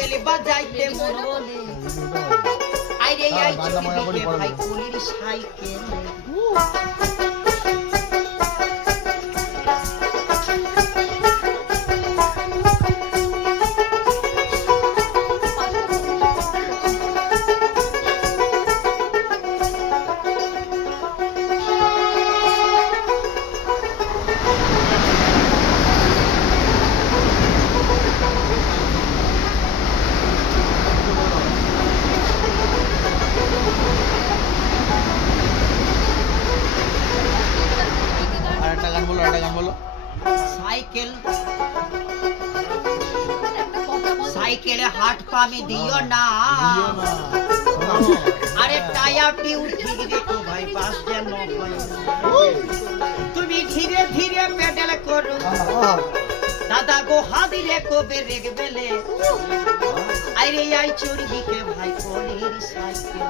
cycle বাজাইতে মন বলে আইরে আই চুরিকে ভাই কলির সাইকেল সাইকেল সাইকেলে হাট পামি দিও না আরে টায়ারটি ঠিক রেখো ভাই বাস যেন তুমি ধীরে ধীরে পেডেল করো দাদা গো হাদি রেখো ব্রেক বেলে আরে আই চুরিকে ভাই কলির সাইকেল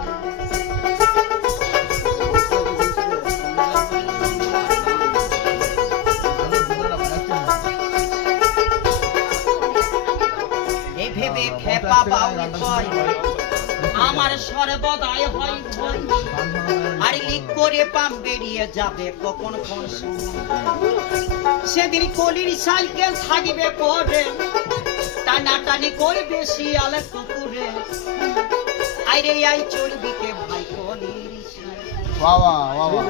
ভেবে খেপা বাউল কয় আমার সর্বদাই হয় ভয় আর লিক করে পাম বেরিয়ে যাবে কখন কোন সেদিন কলির সাইকেল থাকবে পরে টানাটানি করবে শিয়াল কুকুরে আইরে আই চলবিকে ভাই কলির সাইকেল বাবা বাবা